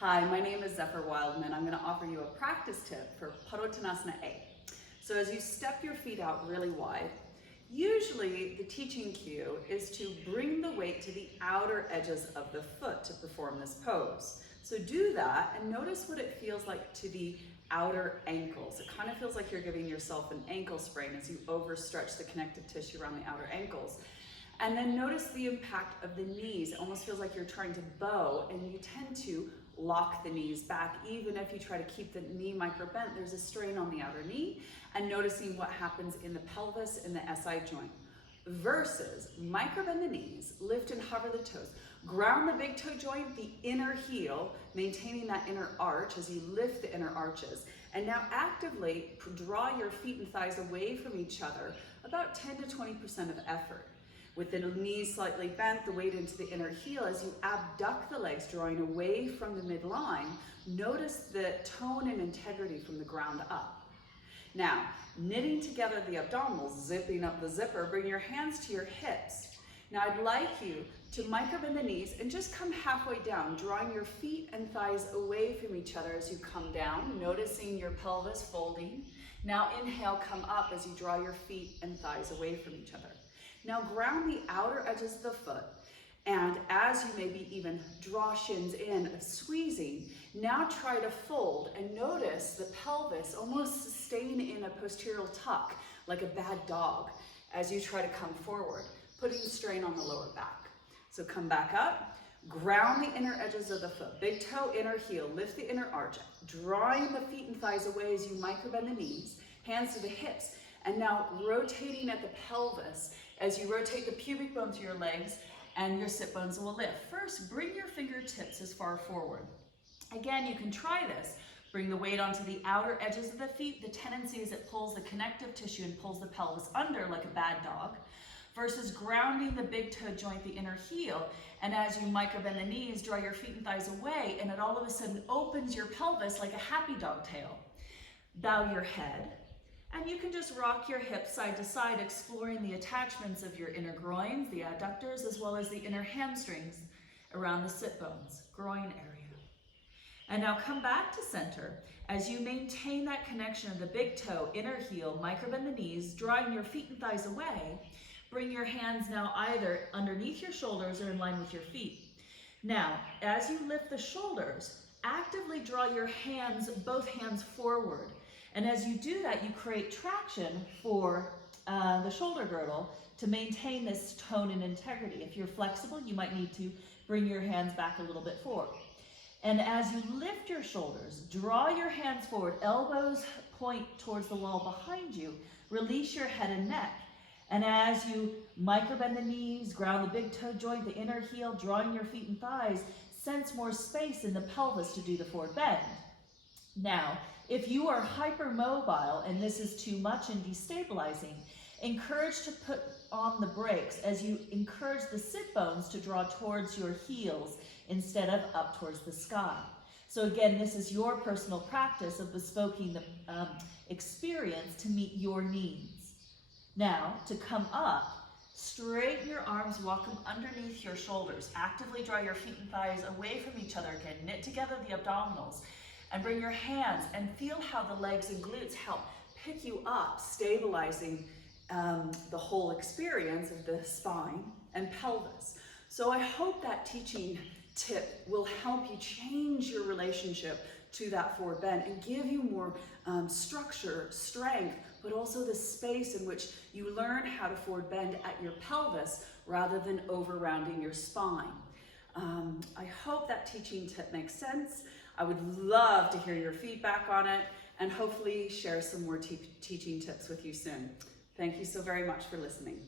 Hi, my name is Zephyr Wildman. I'm going to offer you a practice tip for Padottanasana A. So as you step your feet out really wide, usually the teaching cue is to bring the weight to the outer edges of the foot to perform this pose. So do that and notice what it feels like to the outer ankles. It kind of feels like you're giving yourself an ankle sprain as you overstretch the connective tissue around the outer ankles. And then notice the impact of the knees. It almost feels like you're trying to bow, and you tend to lock the knees back. Even if you try to keep the knee micro bent, there's a strain on the outer knee, and noticing what happens in the pelvis and the SI joint. Versus micro bend the knees, lift and hover the toes, ground the big toe joint, the inner heel, maintaining that inner arch as you lift the inner arches. And now actively draw your feet and thighs away from each other, about 10 to 20% of effort. With the knees slightly bent, the weight into the inner heel as you abduct the legs, drawing away from the midline. Notice the tone and integrity from the ground up. Now, knitting together the abdominals, zipping up the zipper, bring your hands to your hips. Now I'd like you to micro bend the knees and just come halfway down, drawing your feet and thighs away from each other as you come down, noticing your pelvis folding. Now inhale, come up as you draw your feet and thighs away from each other. Now ground the outer edges of the foot, and as you maybe even draw shins in, squeezing, now try to fold and notice the pelvis almost staying in a posterior tuck like a bad dog as you try to come forward, putting strain on the lower back. So come back up, ground the inner edges of the foot, big toe, inner heel, lift the inner arch, drawing the feet and thighs away as you micro bend the knees, hands to the hips, and now rotating at the pelvis. As you rotate the pubic bone to your legs and your sit bones will lift. First, bring your fingertips as far forward. Again, you can try this. Bring the weight onto the outer edges of the feet. The tendency is it pulls the connective tissue and pulls the pelvis under like a bad dog. Versus grounding the big toe joint, the inner heel, and as you micro bend the knees, draw your feet and thighs away, and it all of a sudden opens your pelvis like a happy dog tail. Bow your head. And you can just rock your hips side to side, exploring the attachments of your inner groins, the adductors, as well as the inner hamstrings around the sit bones, groin area. And now come back to center as you maintain that connection of the big toe, inner heel, micro bend the knees, drawing your feet and thighs away. Bring your hands now either underneath your shoulders or in line with your feet. Now, as you lift the shoulders, actively draw your hands, both hands forward. And as you do that, you create traction for the shoulder girdle to maintain this tone and integrity. If you're flexible, you might need to bring your hands back a little bit forward. And as you lift your shoulders, draw your hands forward, elbows point towards the wall behind you, release your head and neck. And as you micro bend the knees, ground the big toe joint, the inner heel, drawing your feet and thighs, sense more space in the pelvis to do the forward bend. Now, if you are hypermobile and this is too much and destabilizing, encourage to put on the brakes as you encourage the sit bones to draw towards your heels instead of up towards the sky. So again, this is your personal practice of bespoking the experience to meet your needs. Now, to come up, straighten your arms, walk them underneath your shoulders. Actively draw your feet and thighs away from each other again. Knit together the abdominals. And bring your hands and feel how the legs and glutes help pick you up, stabilizing the whole experience of the spine and pelvis. So I hope that teaching tip will help you change your relationship to that forward bend and give you more structure, strength, but also the space in which you learn how to forward bend at your pelvis rather than over rounding your spine. I hope that teaching tip makes sense. I would love to hear your feedback on it and hopefully share some more teaching tips with you soon. Thank you so very much for listening.